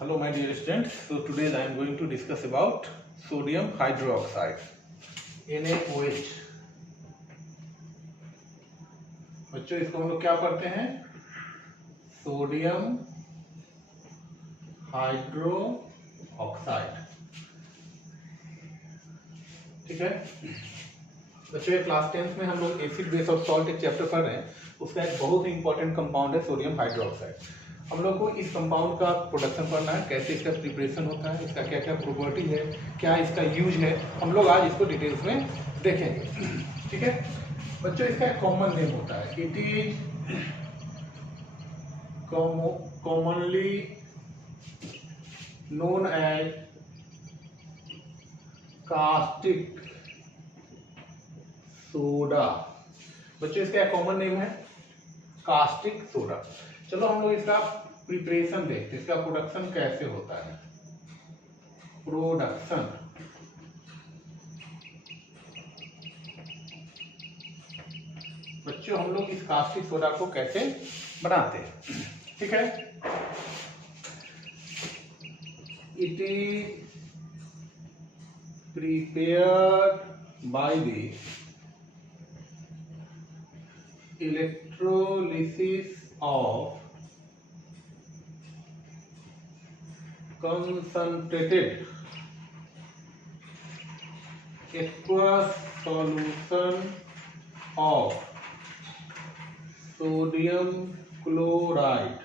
Hello my dear students, so today I am going to discuss about sodium hydroxide NaOH। बच्चों इसको हम लोग क्या पढ़ते हैं? Sodium hydro oxide. ठीक है बच्चों, ये क्लास 10th में हम लोग एसिड बेस और सॉल्ट एक चैप्टर पढ़ रहे हैं। उसका एक बहुत ही इंपॉर्टेंट कंपाउंड है सोडियम हाइड्रोक्साइड। हम लोग को इस कंपाउंड का प्रोडक्शन पढ़ना है, कैसे इसका प्रिपरेशन होता है, इसका क्या क्या प्रॉपर्टी है, क्या इसका यूज है, हम लोग आज इसको डिटेल्स में देखेंगे। ठीक है बच्चों, इसका एक कॉमन नेम होता है, it is commonly known as caustic soda. बच्चों इसका एक कॉमन नेम है कास्टिक सोडा। चलो हम लोग इसका प्रिपरेशन देखते हैं, इसका प्रोडक्शन कैसे होता है। प्रोडक्शन बच्चों, हम लोग इस कास्टिक सोडा को कैसे बनाते हैं। ठीक है, it is prepared by the electrolysis of concentrated aqueous solution of sodium chloride।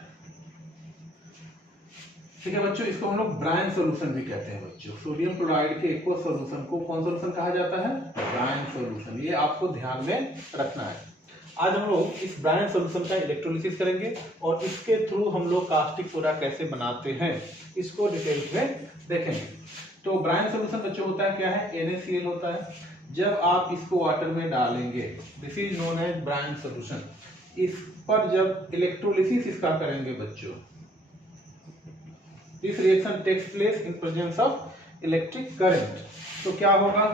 ठीक है बच्चों, इसको हम लोग ब्राइन सोल्यूशन भी कहते हैं। बच्चों सोडियम क्लोराइड के एक्वस सोल्यूशन को कौन सोल्यूशन कहा जाता है? Brine solution. ये आपको ध्यान में रखना है। आज हम लोग इस ब्राइन सोल्यूशन का इलेक्ट्रोलिसिस करेंगे और इसके थ्रू हम लोग कास्टिक सोडा कैसे बनाते हैं इसको डिटेल्स में देखेंगे। तो ब्राइन सोल्यूशन बच्चों होता है क्या है? NaCl होता है। जब आप इसको वाटर में डालेंगे, this is known as brine solution. इस पर जब इलेक्ट्रोलिसिस इसका करेंगे बच्चों, this reaction takes place in presence of electric current. तो क्या होगा?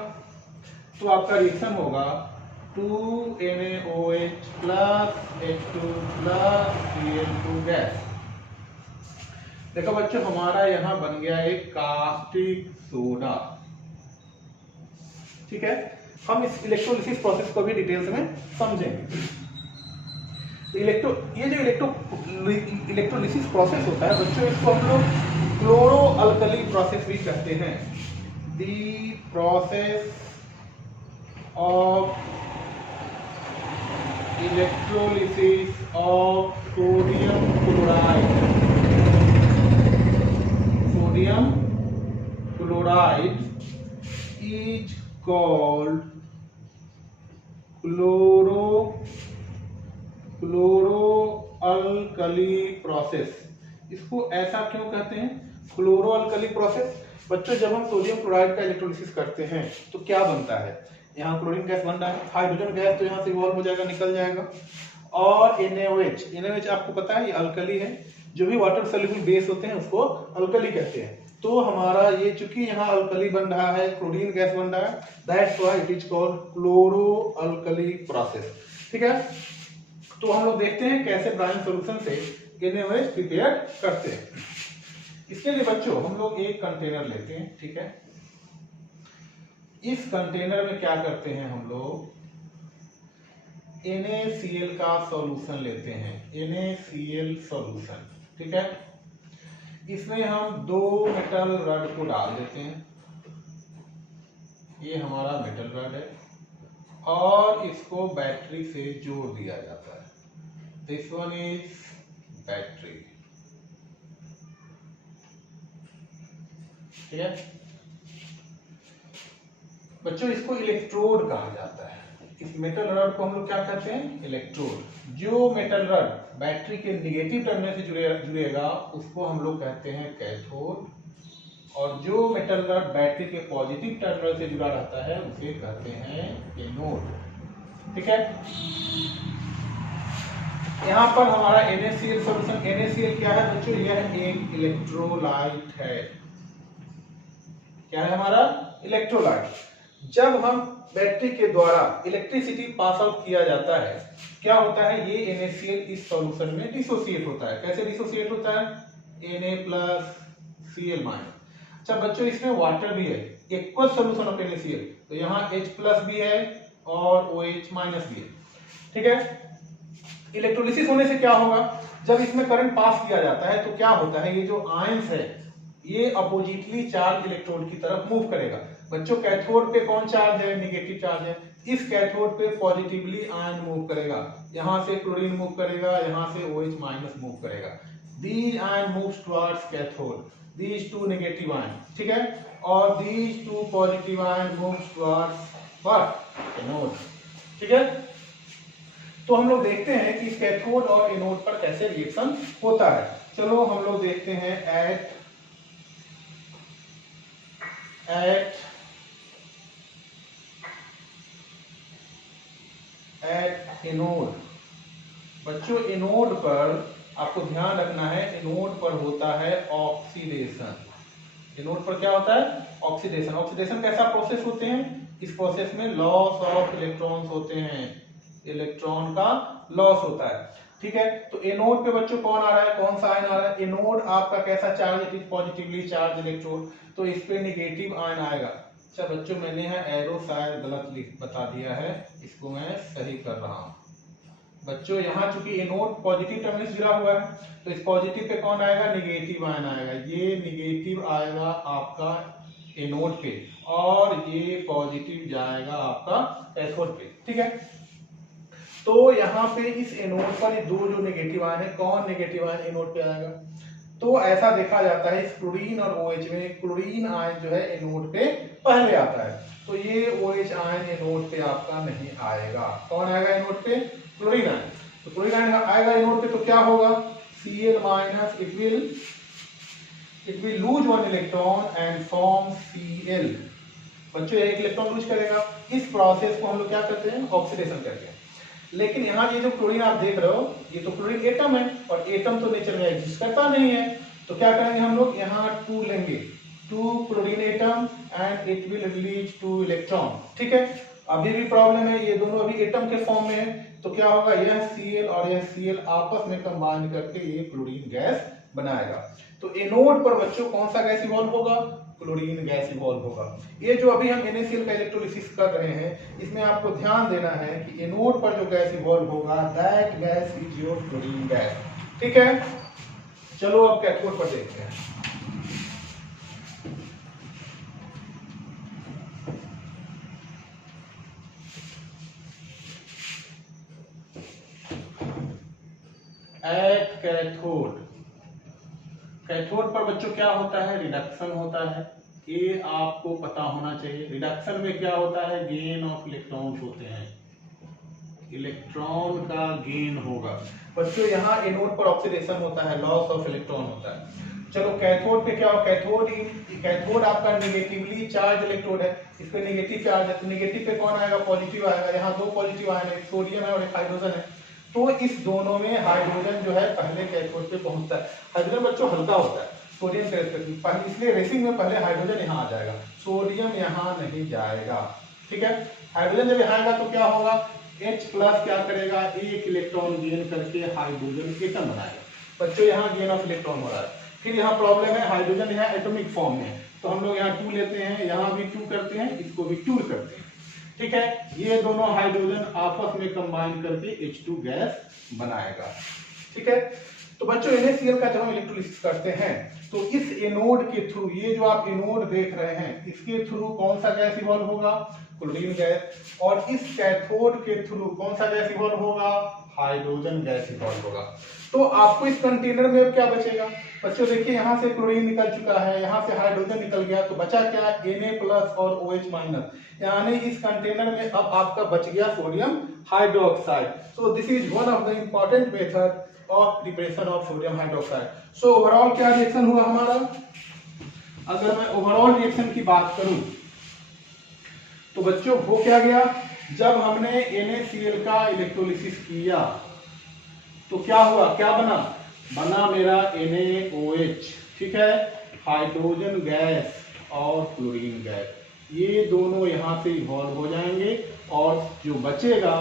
तो आपका रिएक्शन होगा 2NaOH plus H2 plus Cl2 gas. देखो बच्चों, हमारा यहां बन गया एक कास्टिक सोडा। ठीक है, हम इस इलेक्ट्रोलिसिस प्रोसेस को भी डिटेल्स में समझेंगे। ये जो इलेक्ट्रोलिसिस प्रोसेस होता है बच्चों, इसको हम लोग क्लोरो अल्कली प्रोसेस भी कहते हैं। The process of electrolysis of sodium chloride is called chloralkali process. इसको ऐसा क्यों कहते हैं क्लोरोअल्कली प्रोसेस? बच्चों जब हम सोडियम क्लोराइड का इलेक्ट्रोलिसिस करते हैं तो क्या बनता है? यहाँ क्लोरीन गैस बन रहा है, हाइड्रोजन गैस तो यहाँ से इवॉल्व हो जाएगा, निकल जाएगा। और NaOH आपको पता है ये अल्कली है। जो भी वाटर सोल्यूबल बेस होते हैं उसको अल्कली कहते हैं। तो हमारा ये चूंकि यहाँ अल्कली बन रहा है, क्लोरीन गैस बन रहा है, that's why it is called chloralkali process. ठीक है, तो हम लोग देखते हैं कैसे ब्राइन सोल्यूशन से NaOH प्रिपेयर करते हैं। इसके लिए बच्चों हम लोग एक कंटेनर लेते हैं। ठीक है, इस कंटेनर में क्या करते हैं, हम लोग NaCl का सॉल्यूशन लेते हैं, NaCl सॉल्यूशन। ठीक है, इसमें हम 2 मेटल रड को डाल देते हैं। ये हमारा मेटल रड है और इसको बैटरी से जोड़ दिया जाता है। This one is battery. ठीक है बच्चों, इसको इलेक्ट्रोड कहा जाता है। इस मेटल रड को हम लोग क्या कहते हैं? इलेक्ट्रोड। जो मेटल रड बैटरी के निगेटिव टर्मिनल से जुड़ेगा उसको हम लोग कहते हैं कैथोड, और जो मेटल रड बैटरी के पॉजिटिव टर्मिनल से जुड़ा रहता है उसे कहते हैं एनोड। ठीक है, यहाँ पर हमारा NaCl सॉल्यूशन। NaCl क्या है बच्चों? यह एक इलेक्ट्रोलाइट है। क्या है हमारा? इलेक्ट्रोलाइट। जब हम बैटरी के द्वारा इलेक्ट्रिसिटी पास आउट किया जाता है, क्या होता है? ये NaCl इस सॉल्यूशन में डिसोसिएट होता है। कैसे डिसोसिएट होता है? Na+ Cl minus. अच्छा बच्चों इसमें वाटर भी है, एक्वस सोल्यूशन ऑफ NaCl, तो यहाँ H प्लस भी है और OH माइनस भी है। ठीक है, इलेक्ट्रोलिसिस होने से क्या होगा, जब इसमें करंट पास किया जाता है तो क्या होता है, ये जो आयंस है ये अपोजिटली चार्ज इलेक्ट्रोड की तरफ मूव करेगा। बच्चों कैथोड पे कौन चार्ज है, नेगेटिव चार्ज है, इस कैथोड पे पॉजिटिवली आयन मूव करेगा, यहां से क्लोरीन मूव करेगा, यहां से OH माइनस मूव करेगा। These ion moves towards cathode, these two negative ion, ठीक है, और these two positive ion moves towards what, anode. ठीक है, तो हम लोग देखते हैं कि इस कैथोड और एनोड पर कैसे रिएक्शन होता है। चलो हम लोग देखते हैं एट एनोड। बच्चों एनोड पर आपको ध्यान रखना है, एनोड पर होता है ऑक्सीडेशन। एनोड पर क्या होता है, ऑक्सीडेशन। ऑक्सीडेशन कैसा प्रोसेस होते हैं, इस प्रोसेस में लॉस ऑफ इलेक्ट्रॉन्स होते हैं, इलेक्ट्रॉन का लॉस होता है। ठीक है, तो एनोड पे बच्चों कौन आ रहा है, कौन सा आयन आ रहा है, एनोड आपका कैसा charge, it is positively charge electrode, तो इस पे नेगेटिव आयन आएगा। अच्छा बच्चों मैंने यहाँ एरो शायद गलत बता दिया है, इसको मैं सही कर रहा हूँ। बच्चों यहाँ चूंकि एनोड पॉजिटिव टर्मिनल से जुड़ा हुआ है तो इस पॉजिटिव पे कौन आएगा, नेगेटिव आयन आएगा, ये नेगेटिव आएगा आपका एनोड पे और ये पॉजिटिव जाएगा आपका कैथोड पे। ठीक है, तो यहाँ पे इस एनोड पर दो जो नेगेटिव आयन है, कौन नेगेटिव आयन एनोड पे आएगा, तो ऐसा देखा जाता है इस क्लोरीन और OH में, क्लोरीन आयन जो है एनोड पे पहले आता है, तो ये OH आयन एनोड पे आपका नहीं आएगा। कौन आएगा एनोड पे, क्लोरीन आयन। तो क्लोरीन आयन आएगा एनोड पे तो क्या होगा, Cl minus, it will lose one electron and form Cl। बच्चों एक इलेक्ट्रॉन लूज करेगा, इस प्रोसेस को हम लोग क्या करते हैं, ऑक्सीडेशन करते हैं। लेकिन यहाँ ये जो क्लोरीन आप देख रहे हो, ये तो क्लोरीन एटम है और एटम तो नेचर में एग्जिस्ट करता नहीं है, तो क्या करेंगे हम लोग, यहाँ 2 लेंगे, 2 chlorine atom and it will release 2 electron. ठीक है, अभी भी प्रॉब्लम है, ये दोनों अभी एटम के फॉर्म में है, तो क्या होगा, यह Cl और यह Cl आपस में कंबाइन करके ये क्लोरीन गैस बनाएगा। तो एनोड पर बच्चों कौन सा गैस इवॉल्व होगा, क्लोरीन गैस इवॉल्व होगा। ये जो अभी हम NaCl का इलेक्ट्रोलिसिस कर रहे हैं, इसमें आपको ध्यान देना है कि एनोड पर जो गैस इवॉल्व होगा that gas is your chlorine gas. ठीक है, चलो अब कैथोड पर देखते हैं। एट कैथोड, कैथोड पर बच्चों क्या होता है, रिडक्शन होता है, ये आपको पता होना चाहिए। रिडक्शन में क्या होता है, गेन ऑफ इलेक्ट्रॉन होते हैं, इलेक्ट्रॉन का गेन होगा। बच्चों यहाँ एनोड पर ऑक्सीडेशन होता है, लॉस ऑफ इलेक्ट्रॉन होता है। चलो कैथोड पे क्या हो, कैथोड आपका नेगेटिवली चार्ज इलेक्ट्रोड है, इस पे नेगेटिव चार्ज है, तो नेगेटिव पे कौन आएगा, पॉजिटिव आएगा। यहाँ 2 पॉजिटिव आयन है, एक सोडियम है और एक हाइड्रोजन है, तो इस दोनों में हाइड्रोजन जो है पहले कैथोड पे पहुंचता है। हाइड्रोजन बच्चों हल्का होता है सोडियम के रेस्पेक्ट में, इसलिए रेसिंग में पहले हाइड्रोजन यहाँ आ जाएगा, सोडियम यहाँ नहीं जाएगा। ठीक है, हाइड्रोजन जब यहाँ आएगा तो क्या होगा, H प्लस क्या करेगा, एक इलेक्ट्रॉन गेन करके हाइड्रोजन एटम बनाएगा। बच्चों यहाँ गेन ऑफ इलेक्ट्रॉन हो रहा है। फिर यहाँ प्रॉब्लम है, हाइड्रोजन यहाँ एटॉमिक फॉर्म में है, तो हम लोग यहाँ 2 लेते हैं, यहाँ भी 2 करते हैं, इसको भी 2 करते हैं। ठीक है, ये दोनों हाइड्रोजन आपस में कंबाइन करके H2 गैस बनाएगा। ठीक है, तो बच्चों NaCl का जब हम इलेक्ट्रोलिसिस करते हैं तो इस एनोड के थ्रू, ये जो आप एनोड देख रहे हैं, इसके थ्रू कौन सा गैस इवॉल्व होगा, क्लोरीन गैस, और इस कैथोड के थ्रू कौन सा गैस इवॉल्व होगा, हाइड्रोजन गैस इवॉल्व होगा। तो आपको इस कंटेनर में अब क्या बचेगा, बच्चों देखिए यहाँ से क्लोरीन निकल चुका है, यहाँ से हाइड्रोजन निकल गया, तो बचा क्या, Na प्लस और OH माइनस, यानी इस कंटेनर में अब आपका बच गया sodium hydroxide. So this is one of the important method of preparation of sodium hydroxide. So overall क्या रिएक्शन हुआ हमारा, अगर मैं ओवरऑल रिएक्शन की बात करूं तो बच्चों हो क्या गया, जब हमने NaCl का इलेक्ट्रोलिसिस किया तो क्या हुआ, क्या बना, बना मेरा NaOH। ठीक है, हाइड्रोजन गैस और क्लोरीन गैस, ये दोनों यहाँ से इवॉल्व हो जाएंगे और जो बचेगा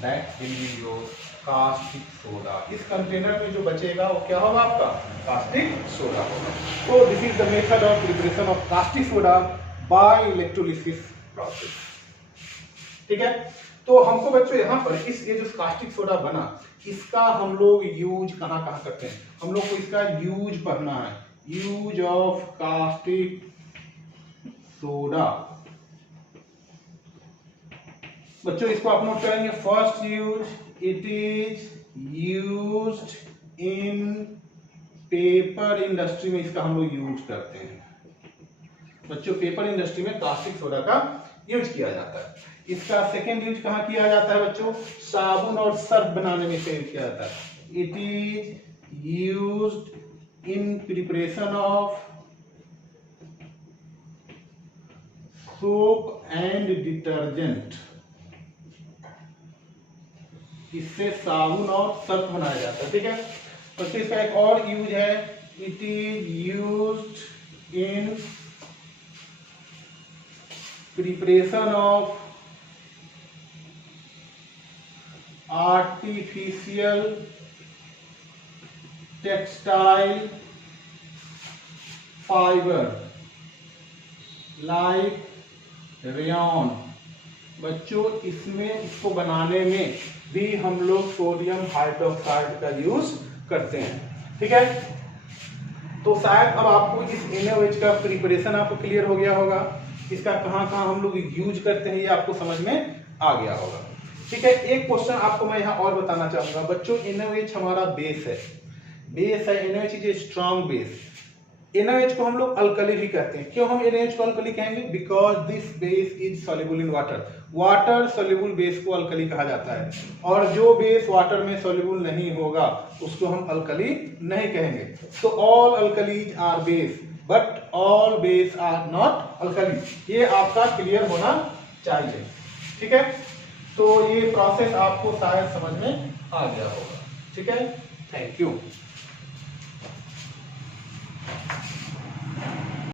that will be your caustic soda. इस कंटेनर में जो बचेगा वो क्या होगा आपका कास्टिक सोडा होगा। तो this is the method of preparation of caustic soda by electrolysis process. ठीक है, तो हमको बच्चों यहाँ पर ये जो कास्टिक सोडा बना, इसका हम लोग यूज कहाँ करते हैं, हम लोग को इसका यूज पढ़ना है। यूज ऑफ कास्टिक सोडा बच्चों, इसको आप नोट करेंगे। First use, it is used in paper industry में इसका हम लोग यूज करते हैं। बच्चों पेपर इंडस्ट्री में कास्टिक सोडा का यूज किया जाता है। इसका सेकेंड यूज कहाँ किया जाता है बच्चों, साबुन और सर्फ बनाने में यूज किया जाता है। It is used in preparation of soap and detergent. इससे साबुन और सर्फ बनाया जाता है। ठीक है, तो इसका एक और यूज है, it is used in preparation of artificial textile fibre like rayon. बच्चों इसमें इसको बनाने में भी हम लोग सोडियम हाइड्रोक्साइड का यूज करते हैं। ठीक है, तो शायद अब आपको इस NaOH का प्रिपरेशन आपको क्लियर हो गया होगा, इसका कहाँ हम लोग यूज करते हैं ये आपको समझ में आ गया होगा। ठीक है, एक क्वेश्चन आपको मैं यहाँ और बताना चाहूंगा बच्चों। NaOH हमारा बेस है, NaOH is a strong base. NaOH को हम लोग अल्कली भी कहते हैं। क्यों हम NaOH को अल्कली कहेंगे, because this base is soluble in water. Water soluble base को अल्कली कहा जाता है, और जो बेस वाटर में सॉल्युबल नहीं होगा उसको हम अल्कली नहीं कहेंगे। तो all alkalis are base but all base are not alkali. ये आपका क्लियर होना चाहिए। ठीक है, तो ये प्रोसेस आपको शायद समझ में आ गया होगा। ठीक है, थैंक यू।